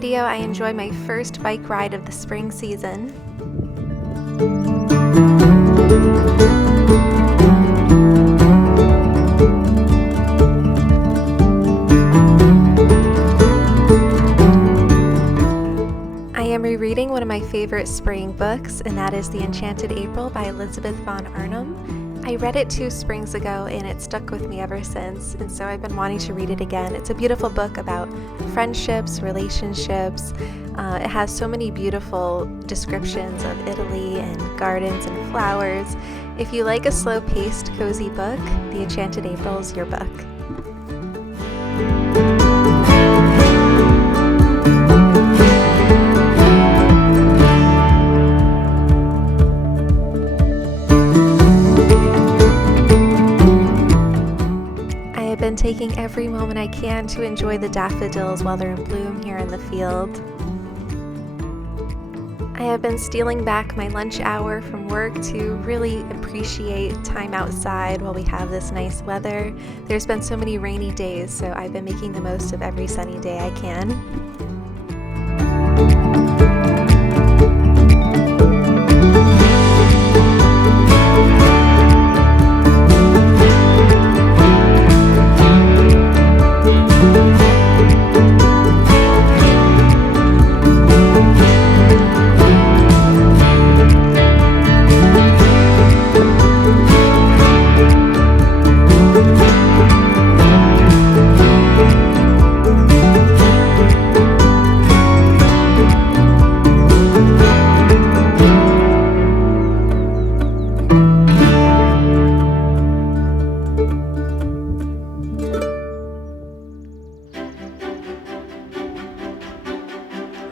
video, I enjoy my first bike ride of the spring season. I am rereading one of my favorite spring books, and that is The Enchanted April by Elizabeth von Arnim. I read it 2 springs ago and it stuck with me ever since, and so I've been wanting to read it again. It's a beautiful book about friendships, relationships. It has so many beautiful descriptions of Italy and gardens and flowers. If you like a slow-paced, cozy book, The Enchanted April is your book. Been taking every moment I can to enjoy the daffodils while they're in bloom here in the field. I have been stealing back my lunch hour from work to really appreciate time outside while we have this nice weather. There's been so many rainy days, so I've been making the most of every sunny day I can.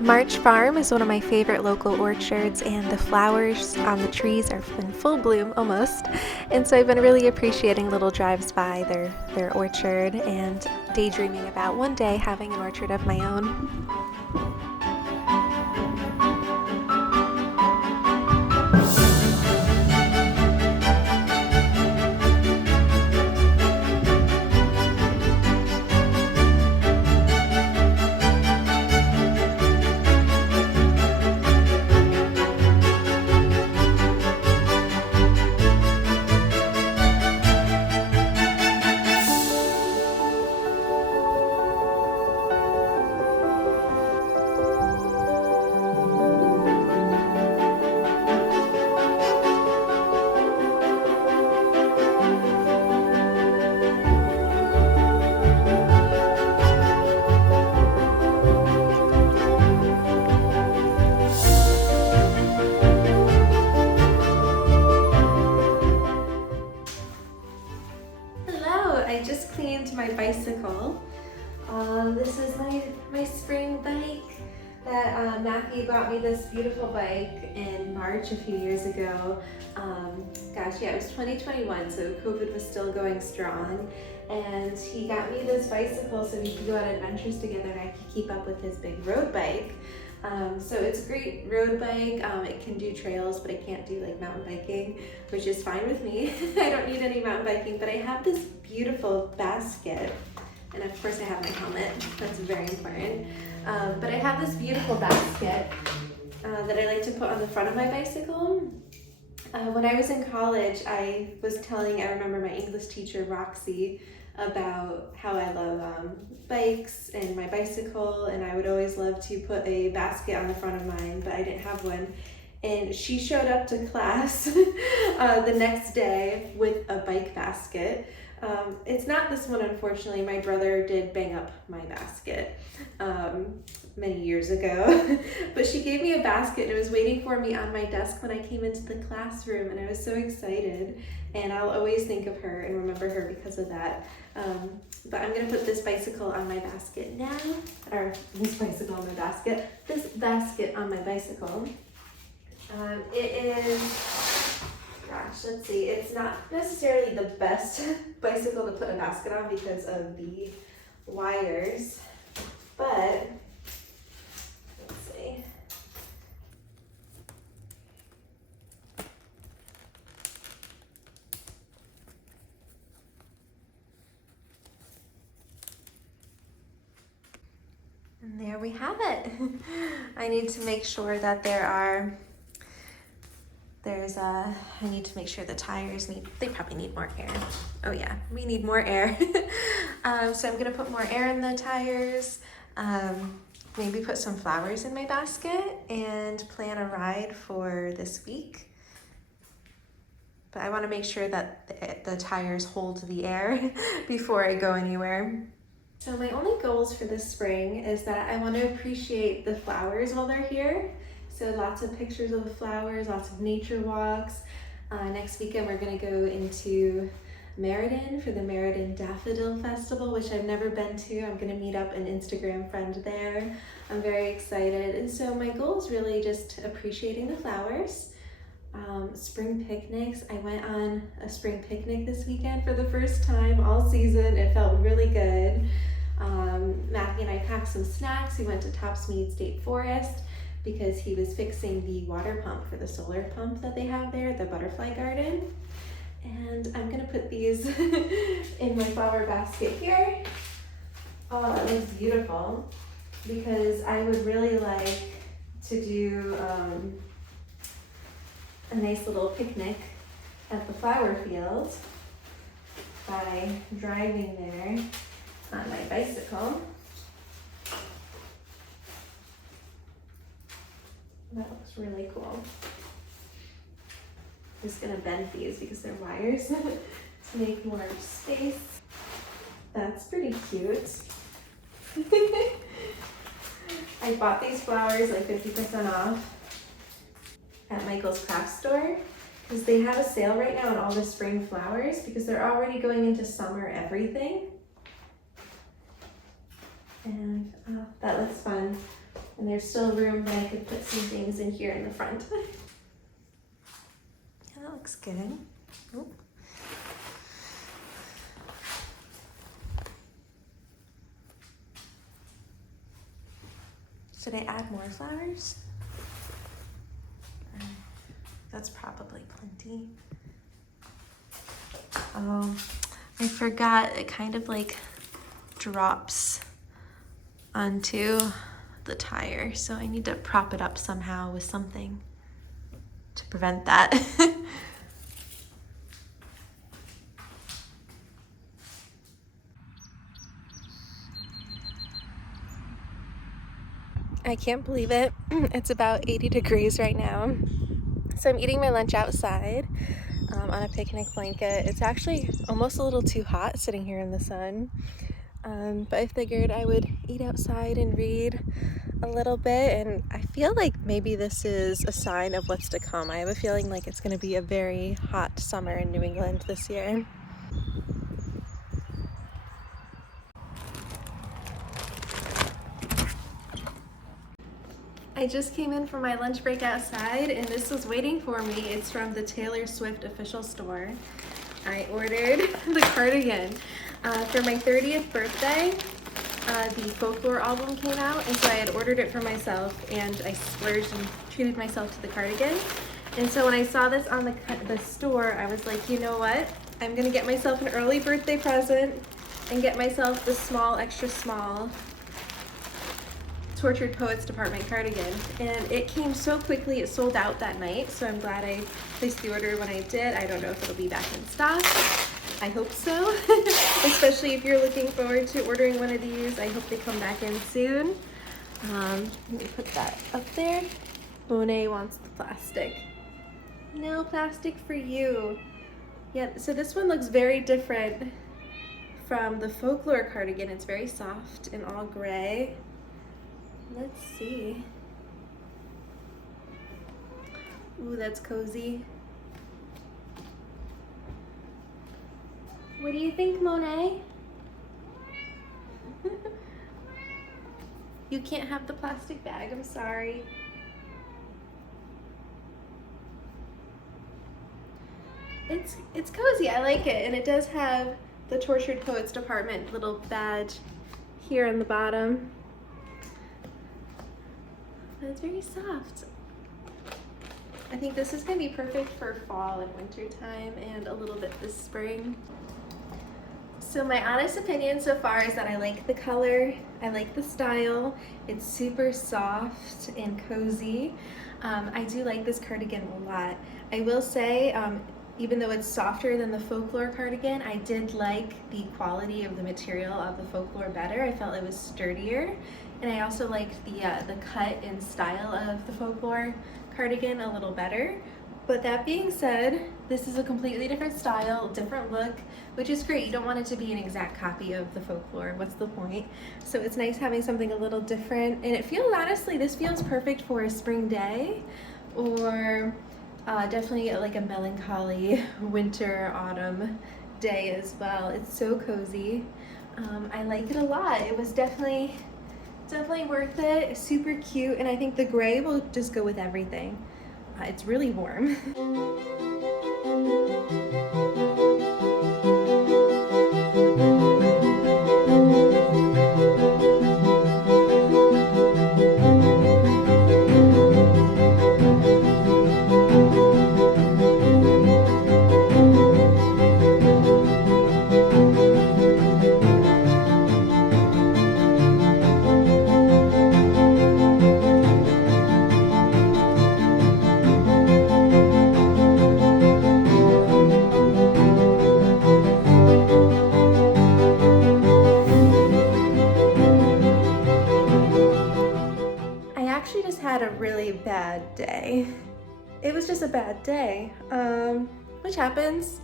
March Farm is one of my favorite local orchards, and the flowers on the trees are in full bloom almost, and so I've been really appreciating little drives by their orchard and daydreaming about one day having an orchard of my own. I just cleaned my bicycle. This is my spring bike that Matthew bought me this beautiful bike in March a few years ago. It was 2021, so COVID was still going strong. And he got me this bicycle so we could go on adventures together and I could keep up with his big road bike. So it's a great road bike. It can do trails, but it can't do like mountain biking, which is fine with me. I don't need any mountain biking, but I have this beautiful basket. And of course I have my helmet, that's very important. But I have this beautiful basket that I like to put on the front of my bicycle. When I was in college, I remember my English teacher, Roxy, about how I love bikes and my bicycle, and I would always love to put a basket on the front of mine, but I didn't have one. And she showed up to class the next day with a bike basket. It's not this one, unfortunately. My brother did bang up my basket many years ago, but she gave me a basket and it was waiting for me on my desk when I came into the classroom, and I was so excited, and I'll always think of her and remember her because of that. But I'm gonna put this bicycle on my basket now, or this basket on my bicycle. It is, let's see, it's not necessarily the best bicycle to put a basket on because of the wires, but let's see. And there we have it. I need to make sure that I need to make sure the tires they probably need more air. Oh yeah, we need more air. So I'm gonna put more air in the tires, maybe put some flowers in my basket and plan a ride for this week. But I wanna make sure that the tires hold the air before I go anywhere. So my only goals for this spring is that I want to appreciate the flowers while they're here. So lots of pictures of the flowers, lots of nature walks. Next weekend we're going to go into Meriden for the Meriden Daffodil Festival, which I've never been to. I'm going to meet up an Instagram friend there. I'm very excited. And so my goal is really just appreciating the flowers. Spring picnics. I went on a spring picnic this weekend for the first time all season. It felt really good. Matthew and I packed some snacks. We went to Topsmead State Forest because he was fixing the water pump for the solar pump that they have there at the butterfly garden. And I'm gonna put these in my flower basket here. Oh, it looks beautiful because I would really like to do a nice little picnic at the flower field by driving there on my bicycle. That looks really cool. I'm just gonna bend these because they're wires to make more space. That's pretty cute. I bought these flowers like 50% off at Michael's craft store because they have a sale right now on all the spring flowers because they're already going into summer everything. And that looks fun. And there's still room that I could put some things in here in the front. Yeah, that looks good. Ooh. Should I add more flowers? That's probably plenty. Oh, I forgot it kind of like drops onto the tire, so I need to prop it up somehow with something to prevent that. I can't believe it. It's about 80 degrees right now. So I'm eating my lunch outside on a picnic blanket. It's actually almost a little too hot sitting here in the sun. But I figured I would eat outside and read a little bit, and I feel like maybe this is a sign of what's to come. I have a feeling like it's going to be a very hot summer in New England this year. I just came in from my lunch break outside and this was waiting for me. It's from the Taylor Swift official store. I ordered the cardigan. For my 30th birthday, the Folklore album came out, and so I had ordered it for myself, and I splurged and treated myself to the cardigan. And so when I saw this on the store, I was like, you know what? I'm gonna get myself an early birthday present and get myself the small, extra small Tortured Poets Department cardigan. And it came so quickly, it sold out that night, so I'm glad I placed the order when I did. I don't know if it'll be back in stock. I hope so, especially if you're looking forward to ordering one of these. I hope they come back in soon. Let me put that up there. Monet wants the plastic. No plastic for you. Yeah, so this one looks very different from the Folklore cardigan. It's very soft and all gray. Let's see. Ooh, that's cozy. What do you think, Monet? You can't have the plastic bag, I'm sorry. It's cozy, I like it, and it does have the Tortured Poets Department little badge here on the bottom. But it's very soft. I think this is gonna be perfect for fall and winter time and a little bit this spring. So my honest opinion so far is that I like the color, I like the style. It's super soft and cozy. I do like this cardigan a lot. I will say, even though it's softer than the folklore cardigan, I did like the quality of the material of the folklore better. I felt it was sturdier, and I also liked the cut and style of the folklore cardigan a little better. But that being said, this is a completely different style, different look, which is great. You don't want it to be an exact copy of the folklore. What's the point? So it's nice having something a little different. And it feels, honestly, this feels perfect for a spring day, or definitely like a melancholy winter, autumn day as well. It's so cozy. I like it a lot. It was definitely worth it. Super cute. And I think the gray will just go with everything. It's really warm. I actually just had a really bad day. It was just a bad day, which happens.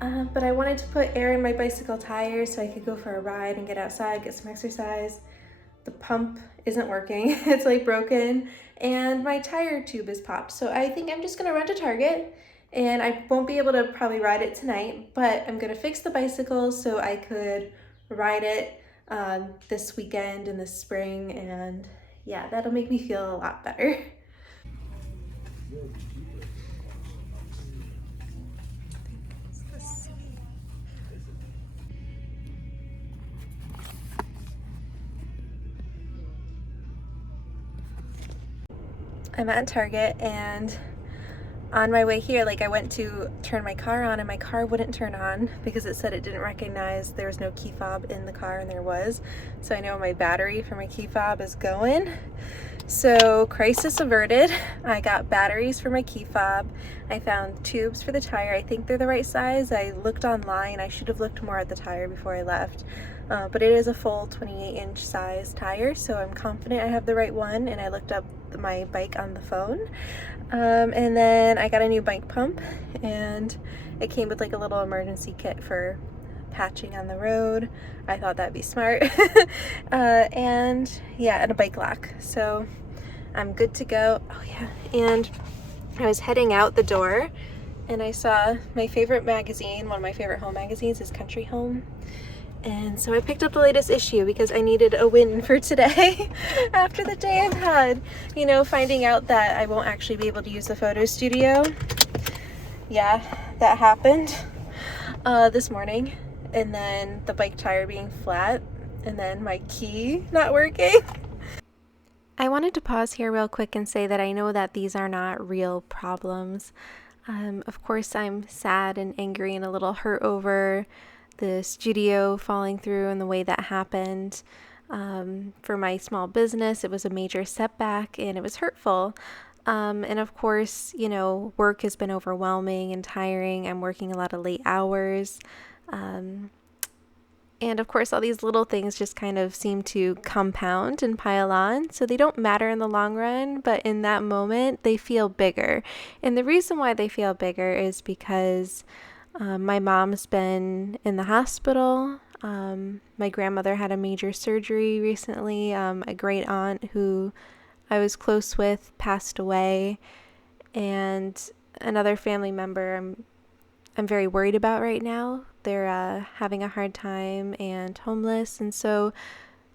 But I wanted to put air in my bicycle tires so I could go for a ride and get outside, get some exercise. The pump isn't working. It's like broken, and my tire tube is popped. So I think I'm just gonna run to Target, and I won't be able to probably ride it tonight, but I'm gonna fix the bicycle so I could ride it this weekend in the spring, and yeah, that'll make me feel a lot better. I'm at Target, and on my way here, like, I went to turn my car on and my car wouldn't turn on because it said it didn't recognize there was no key fob in the car, and there was. So I know my battery for my key fob is going. So crisis averted. I got batteries for my key fob. I found tubes for the tire. I think they're the right size. I looked online. I should have looked more at the tire before I left. But it is a full 28-inch size tire, so I'm confident I have the right one, and I looked up my bike on the phone. And then I got a new bike pump, and it came with like a little emergency kit for patching on the road. I thought that'd be smart. And yeah, and a bike lock. So I'm good to go. Oh yeah, and I was heading out the door and I saw my favorite magazine, one of my favorite home magazines is Country Home. And so I picked up the latest issue because I needed a win for today after the day I've had. You know, finding out that I won't actually be able to use the photo studio. Yeah, that happened this morning. And then the bike tire being flat, and then my key not working. I wanted to pause here real quick and say that I know that these are not real problems. Of course, I'm sad and angry and a little hurt over the studio falling through and the way that happened. For my small business, it was a major setback and it was hurtful. And of course, you know, work has been overwhelming and tiring. I'm working a lot of late hours. And of course, all these little things just kind of seem to compound and pile on. So they don't matter in the long run, but in that moment, they feel bigger. And the reason why they feel bigger is because my mom's been in the hospital. My grandmother had a major surgery recently. A great aunt who I was close with passed away. And another family member I'm very worried about right now. They're having a hard time and homeless. And so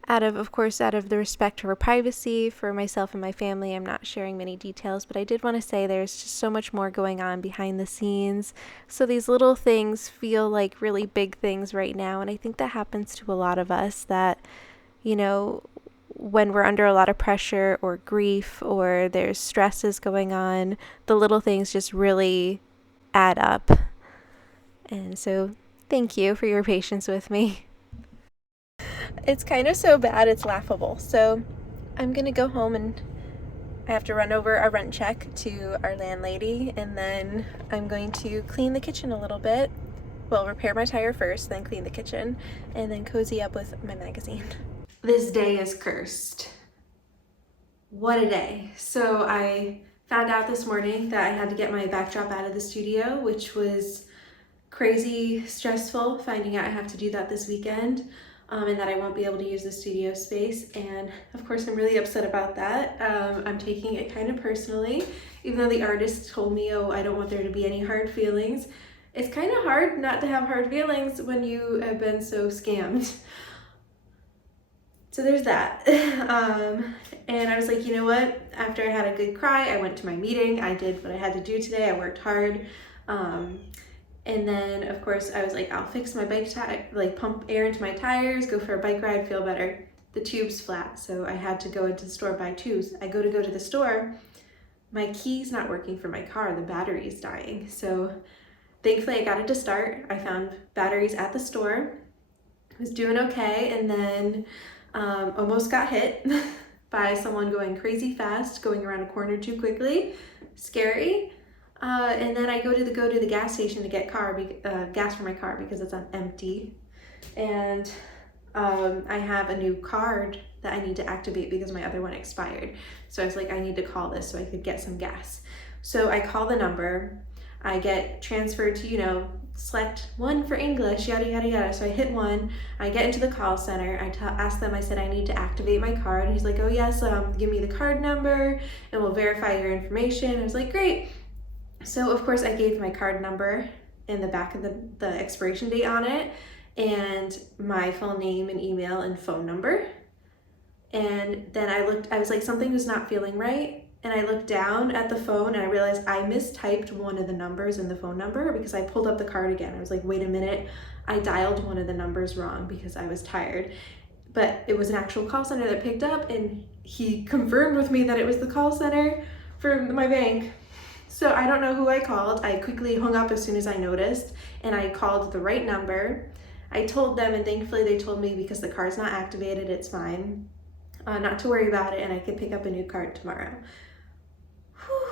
out of the respect for privacy for myself and my family, I'm not sharing many details, but I did want to say there's just so much more going on behind the scenes. So these little things feel like really big things right now. And I think that happens to a lot of us that, you know, when we're under a lot of pressure or grief or there's stresses going on, the little things just really add up. And so Thank you for your patience with me. It's kind of so bad it's laughable. So I'm gonna go home and I have to run over a rent check to our landlady, and then I'm going to clean the kitchen a little bit. Well, repair my tire first, then clean the kitchen, and then cozy up with my magazine. This day is cursed. What a day. So I found out this morning that I had to get my backdrop out of the studio, which was crazy stressful, finding out I have to do that this weekend, and that I won't be able to use the studio space. And of course, I'm really upset about that. I'm taking it kind of personally, even though the artist told me, oh, I don't want there to be any hard feelings. It's kind of hard not to have hard feelings when you have been so scammed. So there's that. And I was like, you know what? After I had a good cry, I went to my meeting. I did what I had to do today. I worked hard. And then of course I was like, I'll fix my bike tire, like pump air into my tires, go for a bike ride, feel better. The tube's flat, so I had to go into the store, buy tubes. I go to the store, my key's not working for my car, the battery's dying. So thankfully I got it to start. I found batteries at the store, was doing okay, and then almost got hit by someone going crazy fast, going around a corner too quickly. Scary. And then I go to the gas station to get gas for my car because it's on empty. And I have a new card that I need to activate because my other one expired. So I was like, I need to call this so I could get some gas. So I call the number, I get transferred to, select 1 for English, yada, yada, yada. So I hit 1, I get into the call center, I ask them, I said, I need to activate my card. And he's like, oh yes, give me the card number and we'll verify your information. I was like, great. So of course I gave my card number in the back of the expiration date on it, and my full name and email and phone number. And then I was like, something was not feeling right. And I looked down at the phone and I realized I mistyped one of the numbers in the phone number because I pulled up the card again. I was like, wait a minute, I dialed one of the numbers wrong because I was tired. But it was an actual call center that picked up, and he confirmed with me that it was the call center for my bank. So I don't know who I called. I quickly hung up as soon as I noticed, and I called the right number. I told them, and thankfully they told me because the card's not activated, it's fine. Not to worry about it, and I could pick up a new card tomorrow. Whew,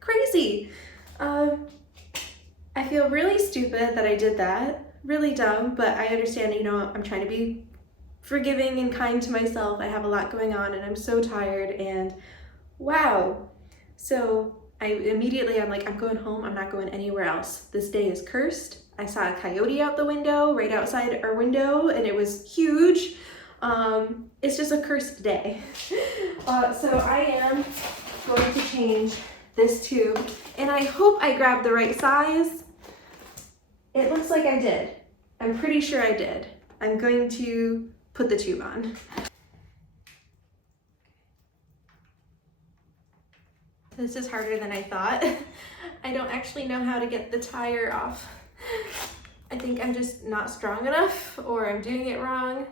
crazy. I feel really stupid that I did that, really dumb, but I understand, I'm trying to be forgiving and kind to myself. I have a lot going on and I'm so tired, and wow. So I'm like, I'm going home, I'm not going anywhere else. This day is cursed. I saw a coyote out the window, right outside our window, and it was huge. It's just a cursed day. So I am going to change this tube, and I hope I grabbed the right size. It looks like I did. I'm pretty sure I did. I'm going to put the tube on. This is harder than I thought. I don't actually know how to get the tire off. I think I'm just not strong enough, or I'm doing it wrong.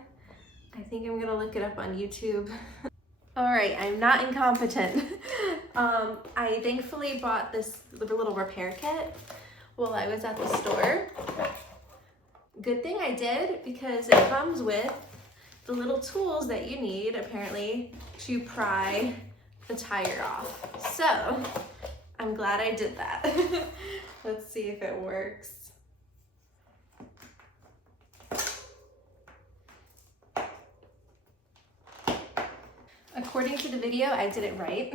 I think I'm gonna look it up on YouTube. All right, I'm not incompetent. I thankfully bought this little repair kit while I was at the store. Good thing I did, because it comes with the little tools that you need, apparently, to pry the tire off. So I'm glad I did that. Let's see if it works. According to the video, I did it right.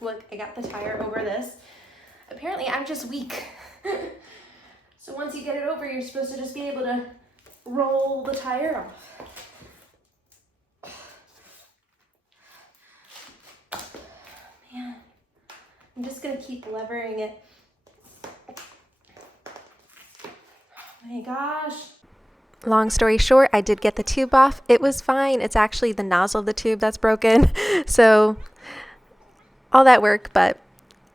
Look, I got the tire over this. Apparently I'm just weak. So once you get it over, you're supposed to just be able to roll the tire off. Man, I'm just gonna keep levering it. Oh my gosh. Long story short, I did get the tube off. It was fine. It's actually the nozzle of the tube that's broken. So all that work, but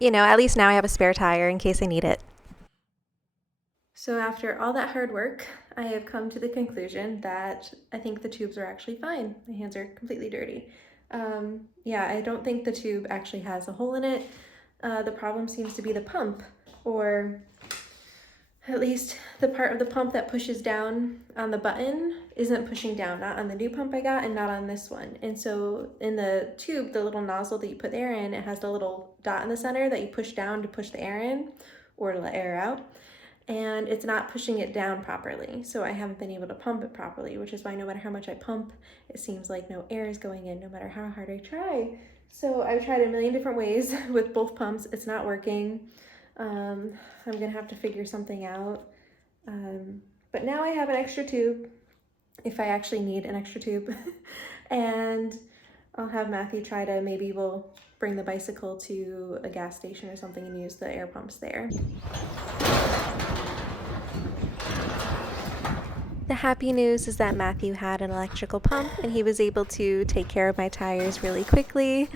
at least now I have a spare tire in case I need it. So after all that hard work, I have come to the conclusion that I think the tubes are actually fine. My hands are completely dirty. Yeah, I don't think the tube actually has a hole in it. The problem seems to be the pump, or at least the part of the pump that pushes down on the button isn't pushing down, not on the new pump I got and not on this one. And so in the tube, the little nozzle that you put the air in, it has the little dot in the center that you push down to push the air in or to let air out. And it's not pushing it down properly. So I haven't been able to pump it properly, which is why no matter how much I pump, it seems like no air is going in no matter how hard I try. So I've tried a million different ways with both pumps. It's not working. I'm gonna have to figure something out. But now I have an extra tube, if I actually need an extra tube. And I'll have Matthew try to, maybe we'll bring the bicycle to a gas station or something and use the air pumps there. The happy news is that Matthew had an electrical pump and he was able to take care of my tires really quickly,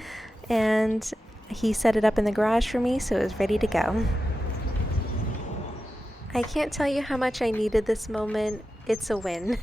and he set it up in the garage for me, so it was ready to go. I can't tell you how much I needed this moment. It's a win.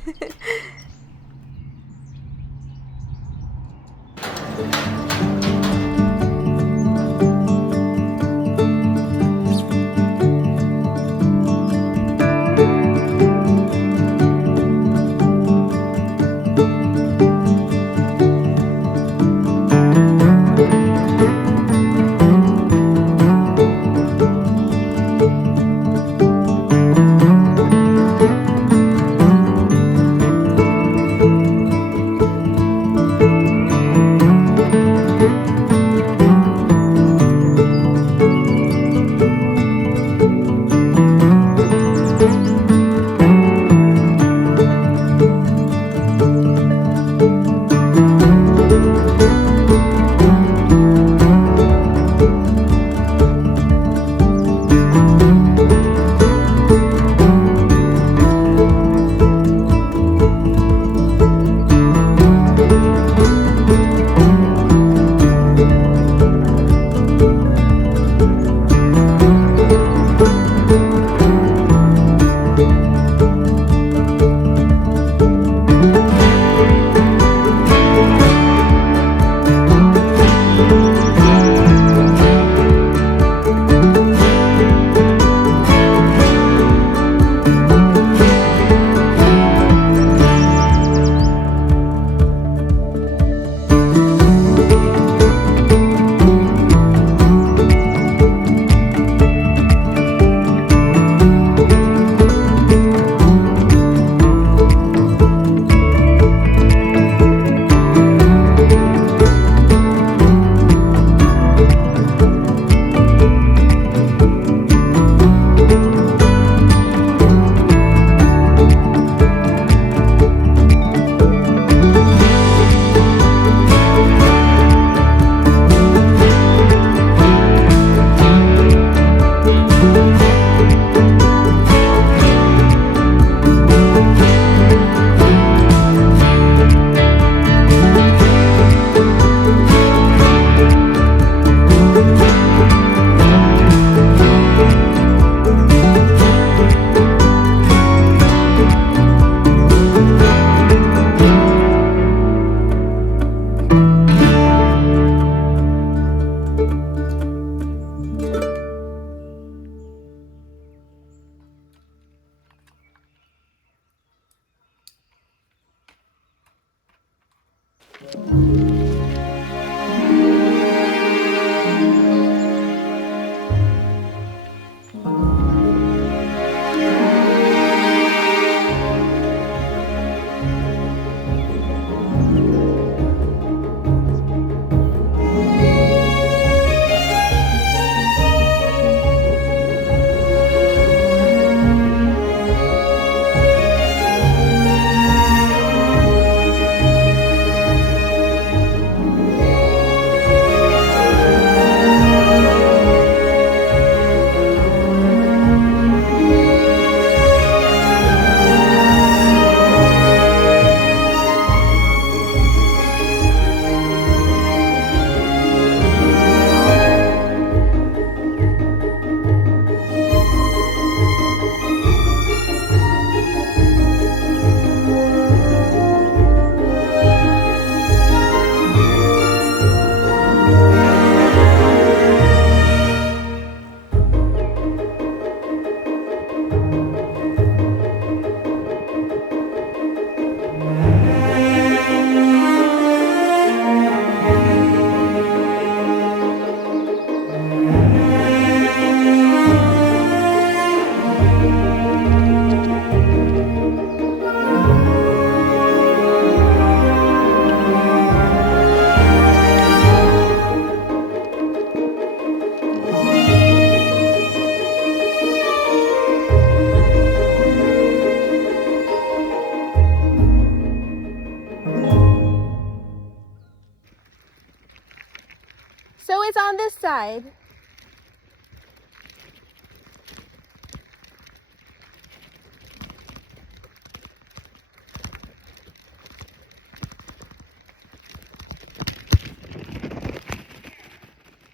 side.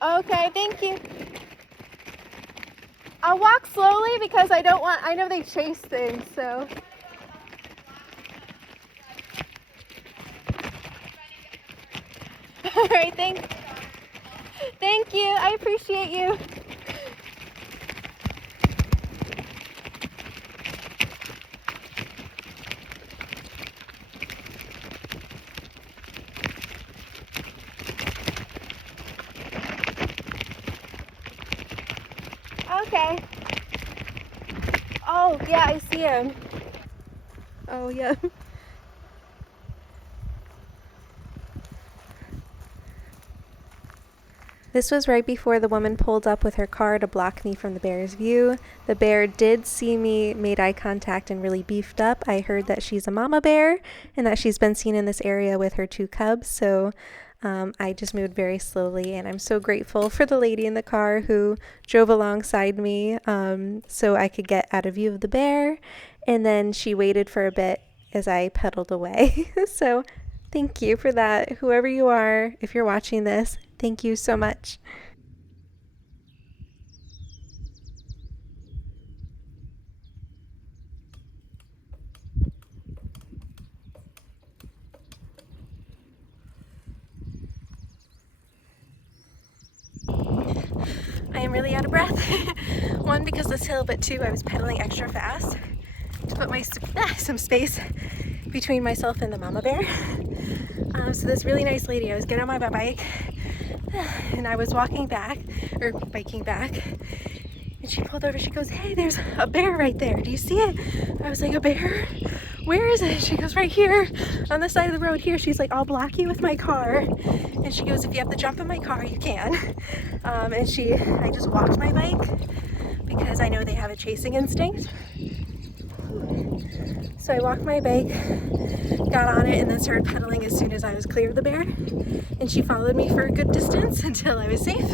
Okay, thank you. I'll walk slowly because I know they chase things, so. All right, thank you. I appreciate you. Okay. Oh, yeah, I see him. Oh, yeah. This was right before the woman pulled up with her car to block me from the bear's view. The bear did see me, made eye contact, and really beefed up. I heard that she's a mama bear and that she's been seen in this area with her 2 cubs, so I just moved very slowly, and I'm so grateful for the lady in the car who drove alongside me so I could get out of view of the bear, and then she waited for a bit as I pedaled away. So thank you for that. Whoever you are, if you're watching this, thank you so much. I am really out of breath. 1, because this hill, but 2, I was pedaling extra fast to put some space between myself and the mama bear. So this really nice lady, I was getting on my bike and I was biking back, and she pulled over. She goes, "Hey, there's a bear right there. Do you see it?" I was like, "A bear? Where is it?" She goes, "Right here on the side of the road here." She's like, "I'll block you with my car." And she goes, "If you have to jump in my car, you can." I just walked my bike because I know they have a chasing instinct. So I walked my bike, got on it, and then started pedaling as soon as I was clear of the bear. And she followed me for a good distance until I was safe.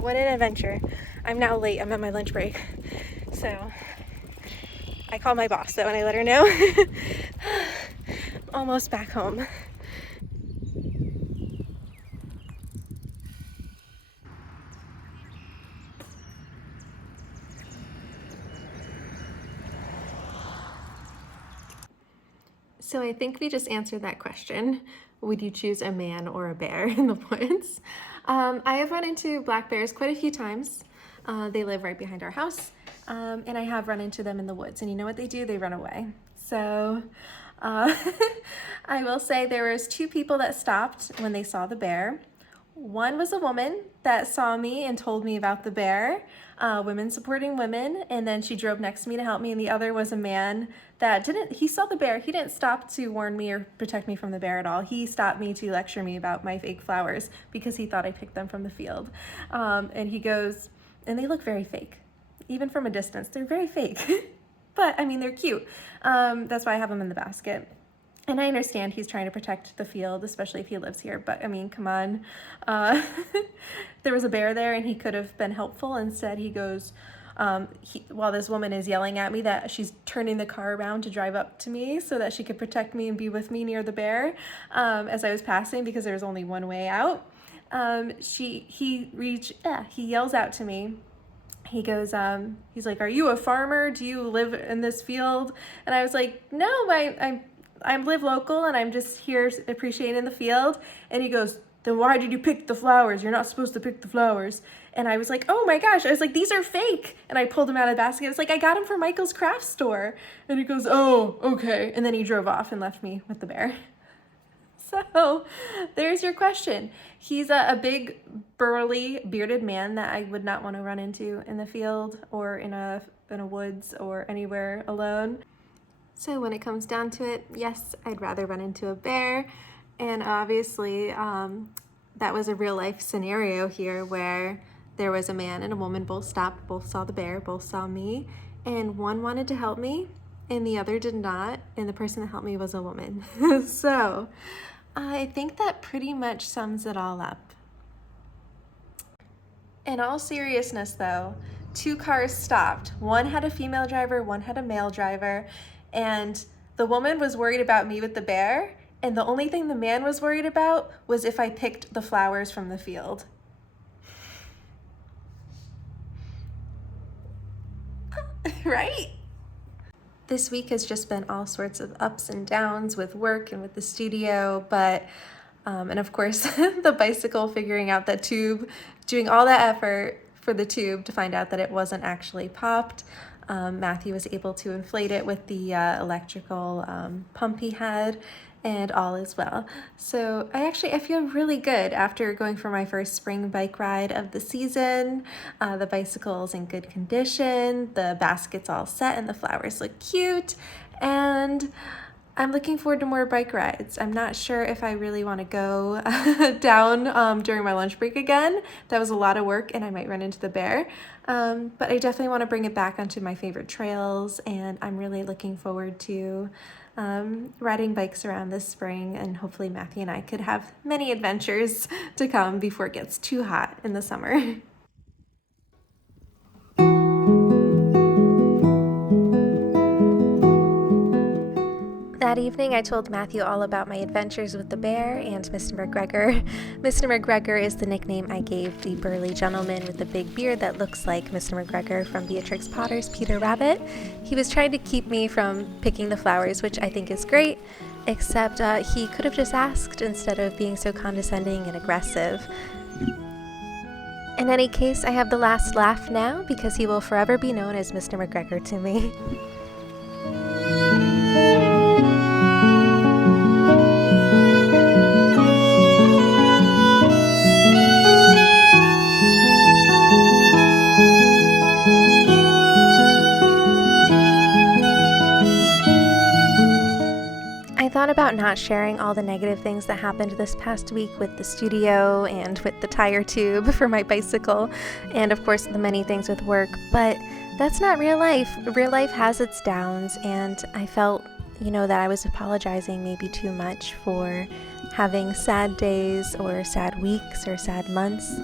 What an adventure. I'm now late. I'm at my lunch break. So I called my boss though and I let her know. Almost back home. So I think we just answered that question. Would you choose a man or a bear in the woods? I have run into black bears quite a few times. They live right behind our house, and I have run into them in the woods. And you know what they do? They run away. So I will say there was 2 people that stopped when they saw the bear. One was a woman that saw me and told me about the bear, women supporting women, and then she drove next to me to help me. And the other was a man that he saw the bear. He didn't stop to warn me or protect me from the bear at all. He stopped me to lecture me about my fake flowers because he thought I picked them from the field. And he goes, and they look very fake. Even from a distance, they're very fake. But I mean, they're cute. That's why I have them in the basket. And I understand he's trying to protect the field, especially if he lives here, but I mean, come on. There was a bear there and he could have been helpful. Instead, he goes, while this woman is yelling at me that she's turning the car around to drive up to me so that she could protect me and be with me near the bear as I was passing because there was only one way out. He yells out to me. He goes, he's like, "Are you a farmer? Do you live in this field?" And I was like, "No, I live local and I'm just here appreciating the field." And he goes, "Then why did you pick the flowers? You're not supposed to pick the flowers." And I was like, "Oh my gosh." I was like, "These are fake." And I pulled them out of the basket. I was like, "I got them from Michael's craft store." And he goes, "Oh, okay." And then he drove off and left me with the bear. So there's your question. He's a big, burly, bearded man that I would not want to run into in the field or in a woods or anywhere alone. So when it comes down to it, yes, I'd rather run into a bear. And obviously, that was a real life scenario here where there was a man and a woman, both stopped, both saw the bear, both saw me, and one wanted to help me and the other did not, and the person that helped me was a woman. So I think that pretty much sums it all up. In all seriousness though, 2 cars stopped. One had a female driver, one had a male driver, and the woman was worried about me with the bear, and the only thing the man was worried about was if I picked the flowers from the field. Right? This week has just been all sorts of ups and downs with work and with the studio, but and of course the bicycle, figuring out that tube, doing all that effort for the tube to find out that it wasn't actually popped. Matthew was able to inflate it with the electrical pump he had, and all is well. So I feel really good after going for my first spring bike ride of the season. The bicycle's in good condition, the basket's all set, and the flowers look cute, and I'm looking forward to more bike rides. I'm not sure if I really want to go down during my lunch break again. That was a lot of work and I might run into the bear. But I definitely want to bring it back onto my favorite trails, and I'm really looking forward to riding bikes around this spring, and hopefully Matthew and I could have many adventures to come before it gets too hot in the summer. That evening, I told Matthew all about my adventures with the bear and Mr. McGregor. Mr. McGregor is the nickname I gave the burly gentleman with the big beard that looks like Mr. McGregor from Beatrix Potter's Peter Rabbit. He was trying to keep me from picking the flowers, which I think is great, except he could have just asked instead of being so condescending and aggressive. In any case, I have the last laugh now because he will forever be known as Mr. McGregor to me. I thought about not sharing all the negative things that happened this past week with the studio and with the tire tube for my bicycle, and of course the many things with work, but that's not real life. Real life has its downs, and I felt, that I was apologizing maybe too much for having sad days or sad weeks or sad months.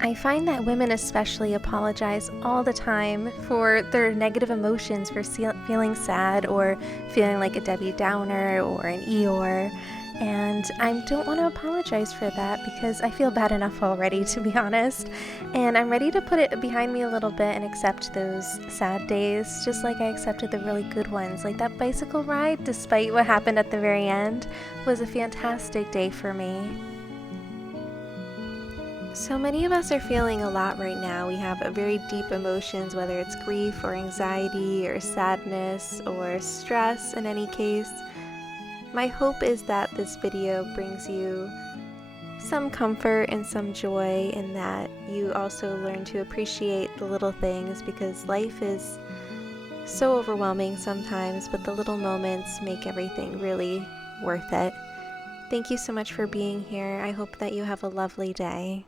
I find that women especially apologize all the time for their negative emotions, for feeling sad or feeling like a Debbie Downer or an Eeyore, and I don't want to apologize for that because I feel bad enough already, to be honest, and I'm ready to put it behind me a little bit and accept those sad days just like I accepted the really good ones. Like that bicycle ride, despite what happened at the very end, was a fantastic day for me. So many of us are feeling a lot right now. We have very deep emotions, whether it's grief or anxiety or sadness or stress in any case. My hope is that this video brings you some comfort and some joy, and that you also learn to appreciate the little things, because life is so overwhelming sometimes, but the little moments make everything really worth it. Thank you so much for being here. I hope that you have a lovely day.